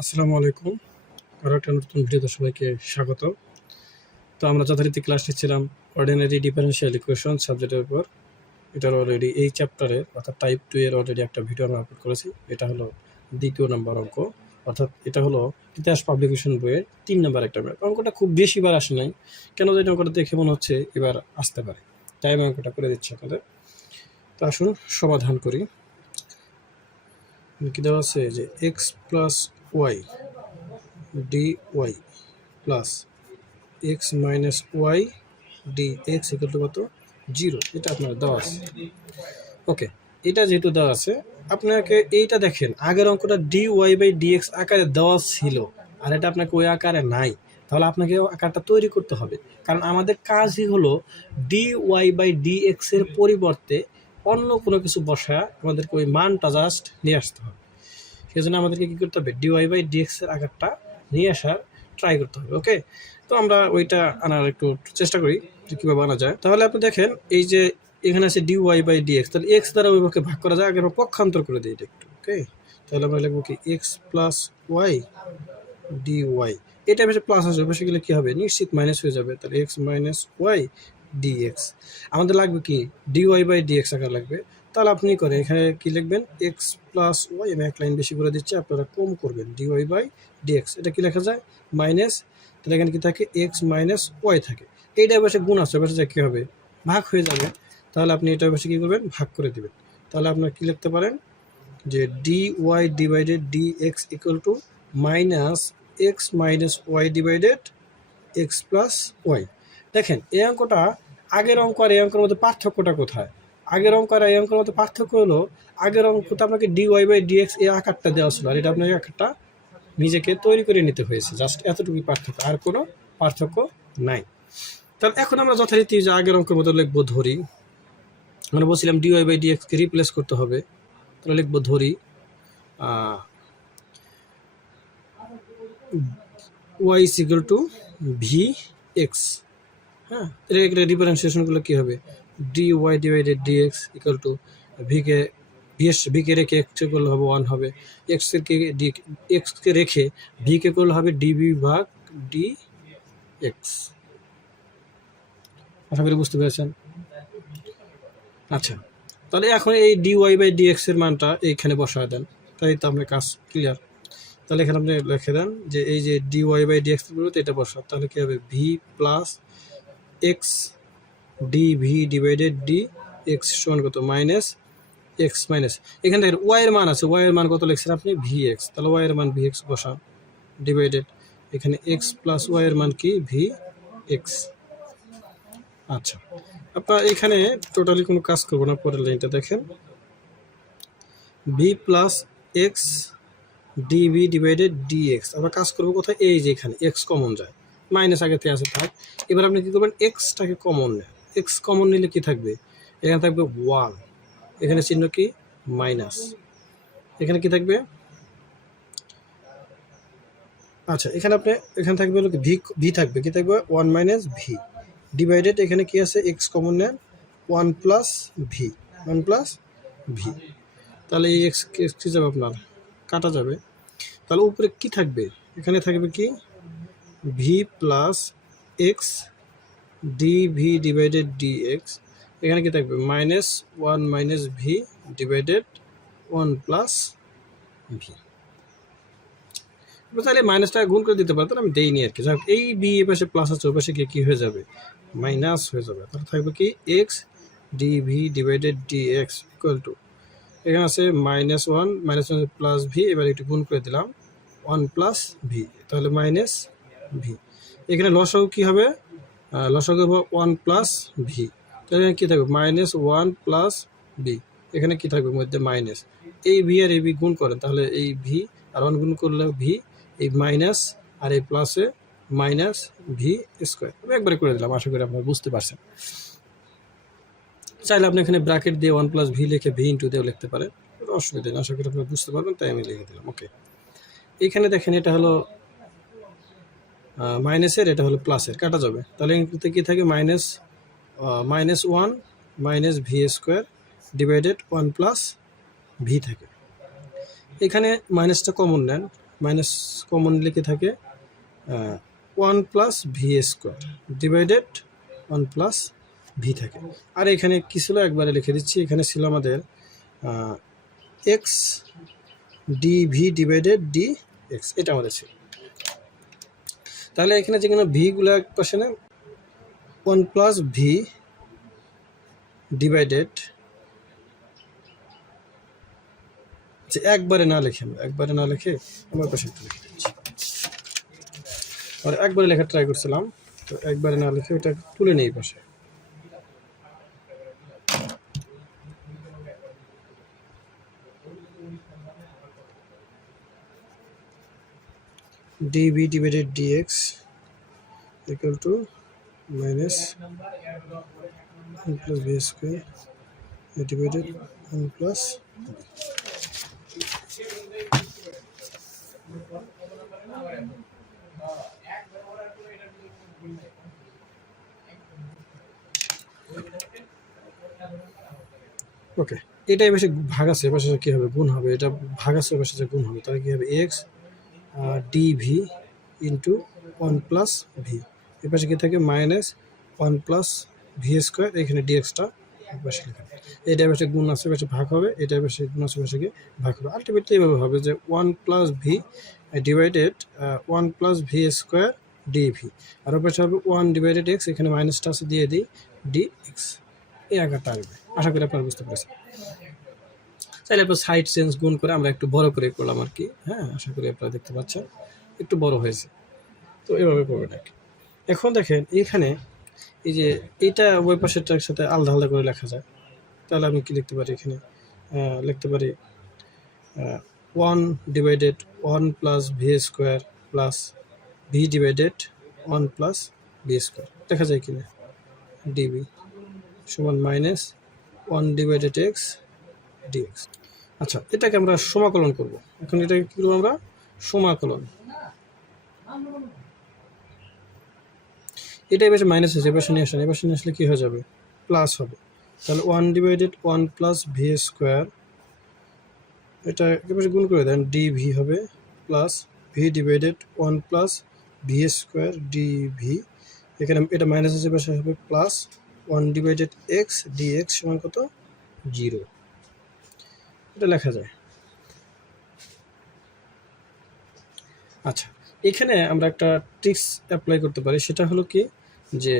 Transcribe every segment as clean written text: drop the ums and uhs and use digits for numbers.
আসসালামু আলাইকুম। আরও একটা নতুন ভিডিওতে সবাইকে স্বাগত। তো আমরা যথারীতি ক্লাস নিচ্ছিলাম অর্ডিনারি ডিফারেনশিয়াল ইকুয়েশন সাবজেক্টের উপর। এটার অলরেডি এই চ্যাপ্টারে অর্থাৎ টাইপ 2 এর অলরেডি একটা ভিডিও আমরা আপলোড করেছি। এটা হলো দ্বিতীয় নাম্বার অঙ্ক, অর্থাৎ এটা হলো ইতিহাস পাবলিকেশন বইয়ের 3 নাম্বার একটা ম্যাথ। অঙ্কটা খুব বেশিবার আসে নাই, কেন জানি অঙ্কটা দেখে মনে হচ্ছে এবার আসতে পারে, তাই আমি অঙ্কটা করে দিচ্ছি আপনাদের। তো আসুন সমাধান করি। কি দেওয়া আছে যে X plus Y dy plus X minus Y D X equal to কত 0, এটা আপনার দেওয়া আছে। ওকে, এটা যেহেতু দেওয়া আছে আপনাকে এইটা দেখেন, আগের অঙ্কটা dy বাই dx আকারে দেওয়া ছিল আর এটা আপনাকে ওই আকারে নাই, তাহলে আপনাকে আকারটা তৈরি করতে হবে। কারণ আমাদের কাজই হলো dy বাই dx এর পরিবর্তে অন্য কোনো কিছু বসায় আমাদেরকে ওই মানটা জাস্ট নিয়ে আসতে হবে। সেই জন্য আমাদেরকে কী করতে হবে, dy বাই dx এর আকারটা নিয়ে আসার ট্রাই করতে হবে। ওকে, তো আমরা ওইটা আনার একটু চেষ্টা করি যে কীভাবে আনা যায়। তাহলে আপনি দেখেন এই যে এখানে আছে dy বাই dx, তাহলে x দ্বারা ওইভাবে ভাগ করা যায়, আগে আমরা পক্ষান্তর করে দিই এটা একটু। ওকে, তাহলে আমরা লিখবো কি এক্স প্লাস ওয়াই dy, এটা বেশি প্লাস আসবে, বেশি গেলে কী হবে, নিশ্চিত মাইনাস হয়ে যাবে। তাহলে এক্স মাইনাস ওয়াই dx আমাদের লাগবে কি dy বাই dx আকার লাগবে। তাহলে আপনি করেন এখানে কি লিখবেন, এক্স প্লাস ওয়াই, আমি এক লাইন বেশি করে দিচ্ছি, আপনারা কম করবেন, dy বাই dx এটা কি লেখা যায় মাইনাস, তাহলে এখানে কি থাকে এক্স মাইনাস ওয়াই থাকে, এইটা পাশে গুণ আসবে, পাশে যা কী হবে ভাগ হয়ে যাবে। তাহলে আপনি এটা পাশে কী করবেন, ভাগ করে দেবেন। তাহলে আপনার কি লিখতে পারেন যে dy divided dx equal to minus X minus Y divided X plus Y. দেখেন এই অঙ্কটা আগের অঙ্ক আর এই অঙ্কের মধ্যে পার্থক্যটা কোথায়? আগের অঙ্ক আর এই অঙ্কের মধ্যে পার্থক্য হলো, আগের অঙ্কটা আপনাকে dy বাই dx এই আকারটা দেওয়া ছিল, আর এটা আপনাকে আকারটা নিজেকে তৈরি করে নিতে হয়েছে, জাস্ট এতটুকুই পার্থক্য, আর কোনো পার্থক্য নাই। তাহলে এখন আমরা যথারীতি যে আগের অঙ্কের মতো লিখবো, ধরি আমরা বলছিলাম dy বাই dxকে রিপ্লেস করতে হবে, তাহলে লিখবো ধরি y is equal to vx। হ্যাঁ, এটা ডিফারেন্সিয়েশনগুলো কী হবে, dy divided dx equal two V K রেখে এক্সকে করলে হবে 1 হবে, এক্সকে রেখে ভিকে করলে হবে ডিবি ভাগ dx। আশা করি বুঝতে পেরেছেন। আচ্ছা, তাহলে এখন এই dy বাই dx এর মানটা এইখানে বসায় দেন, তাই তো আপনার কাজ ক্লিয়ার। তাহলে এখানে আপনি লিখে দেন যে এই যে dy বাই dx এর পরিবর্তে এটা বসান, তাহলে কী হবে V plus X D V divided D X সমান কত মাইনাস এক্স মাইনাস, এখানে দেখেন ওয়াই এর মান আছে, ওয়াই এর মান কত লিখছেন আপনি ভি এক্স, তাহলে ওয়াই এর মান ভি এক্স বসান ডিভাইডেড এখানে এক্স প্লাস ওয়াই এর মান কি ভি এক্স। আচ্ছা, আপনার এখানে টোটালি কোনো কাজ করবো না, পরের লাইনটা দেখেন V plus X D V divided D X. আমরা কাজ করবো কোথায়, এই যে এখানে এক্স কমন যায়, মাইনাস আগে থেকে আছে থাক। এবার আপনি কী করবেন, এক্সটাকে কমন নেন, এক্স কমন নিলে কি থাকবে, এখানে থাকবে 1, এখানে চিহ্ন কি মাইনাস, এখানে কি থাকবে, আচ্ছা এখানে আপনি এখানে থাকবে হলো ভি, ভি থাকবে কি থাকবে 1 মাইনাস ভি ডিভাইডেড এখানে কি আছে এক্স কমন নেন 1 প্লাস ভি, 1 প্লাস ভি। তাহলে এই এক্স কি যাবে আপনার কাটা যাবে, তাহলে উপরে কি থাকবে, এখানে থাকবে কি V plus X D V divided D X, এখানে কি থাকবে minus 1 minus V divided 1 plus V. তাহলে মাইনাসটা গুণ করে দিতে পারতেন, আমি দেইনি আর কি। যাই হোক, এই বি এ পাশে প্লাস আছে, ও পাশে গিয়ে কী হয়ে যাবে মাইনাস হয়ে যাবে, তাহলে থাকবে কি X D V divided D X equal to এখানে আছে মাইনাস 1 মাইনাস 1 প্লাস ভি, এবার একটু গুণ করে দিলাম 1 প্লাস ভি, তাহলে মাইনাস ভি। এখানে লসাগু কী হবে, লসাগু হবে 1 প্লাস ভি, তাহলে কী থাকবে মাইনাস 1 প্লাস ভি, এখানে কী থাকবে মধ্যে মাইনাস, এই ভি আর এই ভি গুণ করেন, তাহলে এই ভি আর 1 গুণ করলে ভি, এই মাইনাস আর এই প্লাসে মাইনাস ভি স্কোয়ার। আমি একবারে করে দিলাম, আশা করি আপনারা বুঝতে পারছেন। চাইলে আপনি এখানে ব্র্যাকেট দিয়ে 1 প্লাস ভি লিখে ভি ইন্টু দিয়েও লিখতে পারেন, অসুবিধা নেই, আশা করি আপনারা বুঝতে পারবেন, তাই আমি লিখে দিলাম। ওকে, এইখানে দেখেন এটা হলো মাইনাসের, এটা হলো প্লাসের, কাটা যাবে, তাহলে এতে কী থাকে minus 1 minus V square divided 1 plus V থাকে। এখানে মাইনাসটা কমন নেন, মাইনাস কমন লিখে থাকে 1 plus V square divided 1 plus V থাকে। আর এখানে কী ছিল একবারে লিখে দিচ্ছি, এখানে ছিল আমাদের x D b divided D x, এটা আমাদের ছিল। তাহলে এখানে যেগুলো ভিগুলো এক পাশে না 1 প্লাস ভি ডিভাইডেড, যে একবারে না লিখে আমার পাশে একটু লিখে দিচ্ছি। আর একবারে লেখা ট্রাই করছিলাম, তো একবারে না লিখে ওটা তুলে নেই পাশে। dv divided dx equal to minus 1 plus v square divided 1 plus ওকে। এটা এবার ভাগ আছে, এবার কি হবে গুণ হবে, এটা ভাগ আছে এবার গুণ হবে, তাহলে কি হবে X D V into 1 plus V, এবার কি থাকে মাইনাস 1 প্লাস ভি স্কোয়ার, এখানে ডিএক্সটা পাশে লেখা, এটা এবার গুণ আছে এবার ভাগ হবে, এটা এবার গুণ আছে এবার ভাগ হবে। আলটিমেটলি এভাবে হবে যে 1 plus V divided 1 plus V square d v, আর ওর পাশে হবে 1 ডিভাইডেড এক্স, এখানে মাইনাসটা আছে দিয়ে দিই ডি এক্স, এই আকারটা আসবে। আশা করি আপনারা বুঝতে পেরেছেন। তাহলে এরপর সাইড চেঞ্জ গুণ করে আমরা একটু বড় করে করলাম আর কি। হ্যাঁ, আশা করি আপনারা দেখতে পাচ্ছেন একটু বড় হয়েছে, তো এভাবে করবেন আর কি। এখন দেখেন এখানে এই যে এইটা ওই পাশেরটার সাথে আলাদা আলাদা করে লেখা যায়, তাহলে আমি কি লিখতে পারি এখানে, লিখতে পারি 1 divided 1 plus V square plus V divided 1 plus V square, দেখা যায় কিনা, ডিবি সমান মাইনাস 1 ডিভাইডেড এক্স ডিএক্স। আচ্ছা, এটাকে আমরা সমাকলন করব। এখন এটাকে কি করবো আমরা, সমাকলন, এটা এবার মাইনাস হয়েছে, এবার নিয়ে আসেন, এবার নিয়ে আসলে কী হয়ে যাবে, প্লাস হবে। তাহলে 1 ডিভাইডেড 1 প্লাস ভি স্কোয়ার, এটা এবার গুণ করে দেন, ডিভি হবে plus V divided 1 plus V square D V, এখানে এটা মাইনাস হয়েছে, এবার হবে প্লাস 1 ডিভাইডেড এক্স ডিএক্স সমান কত, 0, এটা লেখা যায়। আচ্ছা, এখানে আমরা একটা ট্রিক্স অ্যাপ্লাই করতে পারি, সেটা হলো কি, যে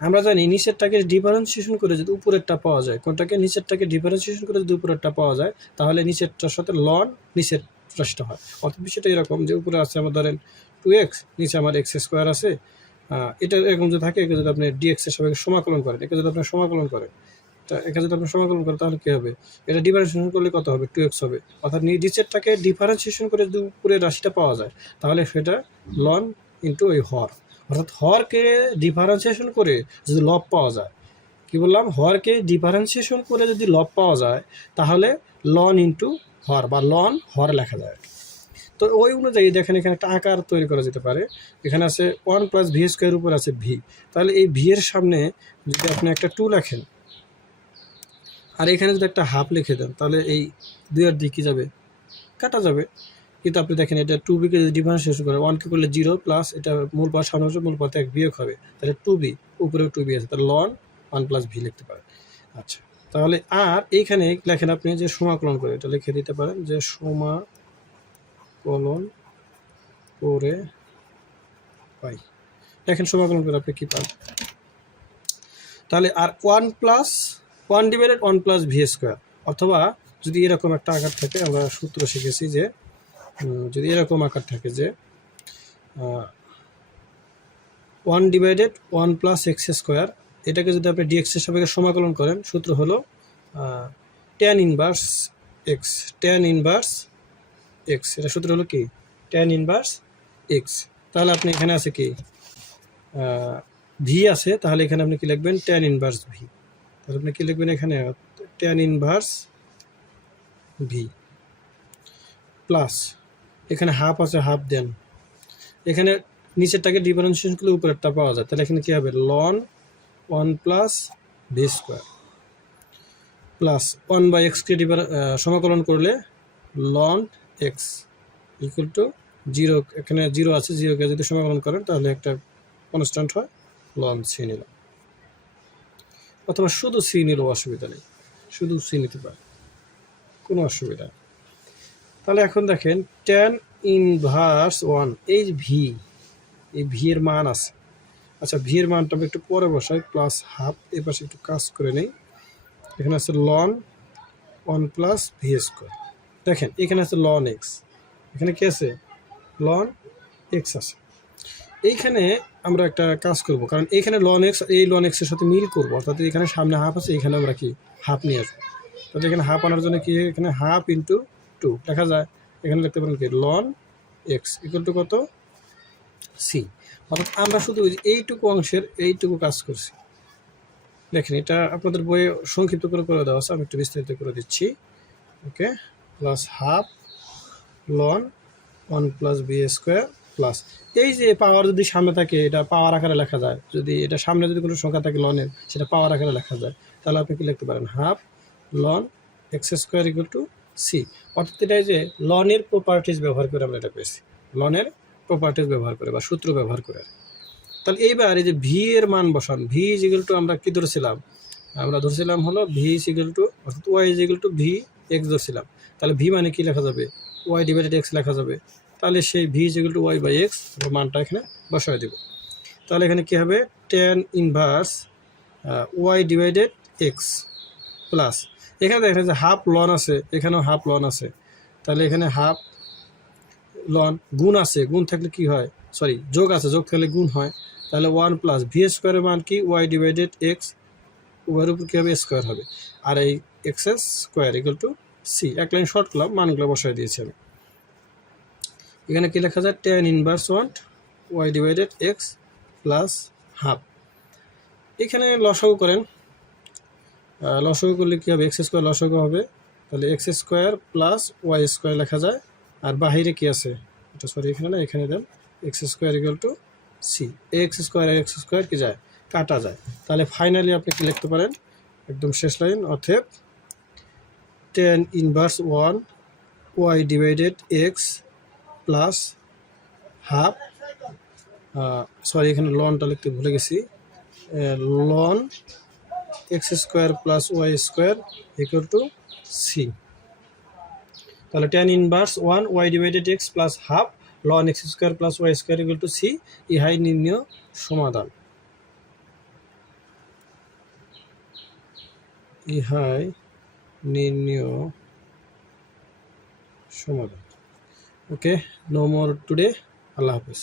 আমরা জানি নিচেরটাকে ডিফারেন্সিয়েশন করে যদি উপরেরটা পাওয়া যায়, কোনটাকে নিচেরটাকে ডিফারেন্সিয়েশন করে যদি উপরেরটা পাওয়া যায়, তাহলে নিচেরটার সাথে লন নিচের রাশিটা হয়। অর্থাৎ বিষয়টা এরকম যে উপরে আছে আমার ধরেন 2x, নিচে আমার এক্স স্কোয়ার আছে, এটা এরকম যদি থাকে, একে যদি আপনি ডিএক্স এর সবাইকে সমাকলন করেন, একে যদি আপনি সমাকলন করেন, এখানে যদি আপনি সমাকলন করেন তাহলে কী হবে, এটা ডিফারেন্সিয়েশন করলে কত হবে, 2x হবে। অর্থাৎ নিচেরটাকে ডিফারেন্সিয়েশন করে যদি উপরের রাশিটা পাওয়া যায়, তাহলে সেটা লন ইন্টু এই হর, অর্থাৎ হরকে ডিফারেন্সিয়েশন করে যদি লব পাওয়া যায়, কি বললাম, হরকে ডিফারেন্সিয়েশন করে যদি লব পাওয়া যায়, তাহলে লন ইন্টু হর বা লন হর লেখা যায়। তো ওই অনুযায়ী দেখেন এখানে একটা আকার তৈরি করা যেতে পারে। এখানে আছে 1 প্লাস ভি স্কোয়ার উপর আছে ভি, তাহলে এই ভি এর সামনে যদি আপনি একটা 2 লেখেন, আর এখানে যদি একটা হাফ লিখে দেন, তাহলে এই 2 আর দিকে যাবে, কাটা যাবে। কিন্তু আপনি দেখেন এটা 2b-কে যদি ডিফারেন্সিয়েশন করে 1-কে করলে 0 প্লাস এটা মূল পাওয়ার সামনে হচ্ছে, মূল পাওয়াতে 1 বিয়োগ হবে, তাহলে 2b, উপরেও 2b আছে, তাহলে লন 1 প্লাস ভি লিখতে পারেন। আচ্ছা, তাহলে আর এইখানে লেখেন আপনি যে সমাকলন করে, এটা লিখে দিতে পারেন যে সমাকলন করে পাই, দেখেন সমাকলন করে আপনি কী পান। তাহলে আর 1 ডিভাইডেড 1 প্লাস ভি স্কোয়ার, অথবা যদি এরকম একটা আকার থাকে, আমরা সূত্র শিখেছি যে যদি এরকম আকার থাকে যে 1 ডিভাইডেড 1 প্লাস এক্স স্কোয়ার, এটাকে যদি আপনি ডিএক্স এর সাপেক্ষে সমাকলন করেন, সূত্র হলো tan inverse x, tan inverse x, এটা সূত্র হলো কি, ট্যান ইনভার্স এক্স। তাহলে আপনি এখানে আছে কি ভি আছে, তাহলে এখানে আপনি কি লিখবেন, ট্যান ইনভার্স ভি, তাহলে আপনি কি লিখবেন এখানে, ট্যান ইনভার্স ভি প্লাস এখানে হাফ আছে, হাফ দেন, এখানে নিচেরটাকে ডিফারেন্সিয়েশন করলে উপরেরটা পাওয়া যায়, তাহলে এখানে কী হবে, ln 1 plus V square plus 1/x-কে সমাকলন করলে ln X equal to zero, এখানে জিরো আছে, জিরোকে যদি সমাকলন করেন তাহলে একটা কনস্ট্যান্ট হয়, লন সি নিলাম, অথবা শুধু সি নিলেও অসুবিধা নেই, শুধু সি নিতে পারে, কোনো অসুবিধা নেই। তাহলে এখন দেখেন tan ইনভার্স 1, এই ভি, এই ভি এর মান আছে। আচ্ছা, ভি এর মানটা আমি একটু পরে বসাই, প্লাস হাফ, এ পাশে একটু কাজ করে নেই। এখানে আছে লন 1 প্লাস ভি স্কোয়ার। দেখেন এখানে আছে লন এক্স, এখানে কি আছে, লন এক্স আছে। এইখানে আমরা একটা কাজ করব, কারণ এইখানে লন এক্স এই লন এক্সের সাথে মিল করবো, অর্থাৎ এখানে সামনে হাফ আছে, এখানে আমরা কি হাফ নিয়ে আসবো। তাহলে এখানে হাফ আনার জন্য কি, এখানে হাফ ইন্টু 2 লেখা যায়। এখানে লিখতে পারেন কি লন এক্স ইকুয়াল টু কত, সি। অর্থাৎ আমরা শুধু এইটুকু অংশের এইটুকু কাজ করছি। দেখেন এটা আপনাদের বইয়ে সংক্ষিপ্ত করে দেওয়া আছে, আমি একটু বিস্তারিত করে দিচ্ছি। Okay, plus half ln 1 plus B square plus, এই যে পাওয়ার যদি সামনে থাকে এটা পাওয়ার আকারে লেখা যায়, যদি এটা সামনে যদি কোনো সংখ্যা থাকে লনের, সেটা পাওয়ার আকারে লেখা যায়। তাহলে আপনি কি লিখতে পারেন, half ln X square equal to C. অর্থাৎ এটাই যে লনের প্রপার্টিজ ব্যবহার করে আমরা এটা পেয়েছি, লনের প্রপার্টিজ ব্যবহার করে বা সূত্র ব্যবহার করে। তাহলে এইবার এই যে ভি এর মান বসান, ভি ইজ ইকুয়াল টু আমরা কি ধরেছিলাম, আমরা ধরছিলাম হলো ভি ইজ ইকুয়াল টু, অর্থাৎ Y is equal to V X ধরছিলাম। তাহলে ভি মানে কি লেখা যাবে, ওয়াই ডিভাইডেড এক্স লেখা যাবে। তাহলে সেই V is equal to Y by X মানটা এখানে বসায় দেব। তাহলে এখানে কী হবে, tan inverse Y divided X plus, এখানে দেখা যাচ্ছে হাফ লন আছে, এখানেও হাফ লন আছে। তাহলে এখানে হাফ লন গুণ আছে, গুণ থাকলে কি হয়, সরি যোগ আছে, যোগ থাকলে গুণ হয়। তাহলে 1 প্লাস ভি স্কোয়ারের মান কি, ওয়াই ডিভাইডেড এক্স, ওয়ার উপর কী হবে, স্কোয়ার হবে। আর এই X square equal to C, এক লাইন শর্ট করলাম, মানগুলো বসাই দিয়েছি আমি। এখানে কি লেখা যায়, tan inverse 1 Y divided X plus half. এখানে লসাগু করেন, লসাগু করলে কী হবে, এক্স স্কোয়ার লসাগু হবে। তাহলে X square plus Y square লেখা যায়। আর বাহিরে কি আছে, এটা সরি এখানে না, এখানে then X square equal to C. X square আর এক্স স্কোয়ার কি যায়, কাটা যায়। তাহলে ফাইনালি আপনি কি লিখতে পারেন, একদম শেষ লাইন, অতএব tan inverse 1 Y divided X plus half, sorry এখানে লনটা লিখতে ভুলে গেছি, ln X square plus Y square equal to C. তাহলে tan inverse 1 Y divided X plus half ln X square plus Y square equal to C, ইহাই নির্ণয় সমাধান, ইহাই নির্ণয় সমাধান। ওকে, নো মোর টুডে, আল্লাহ হাফেজ।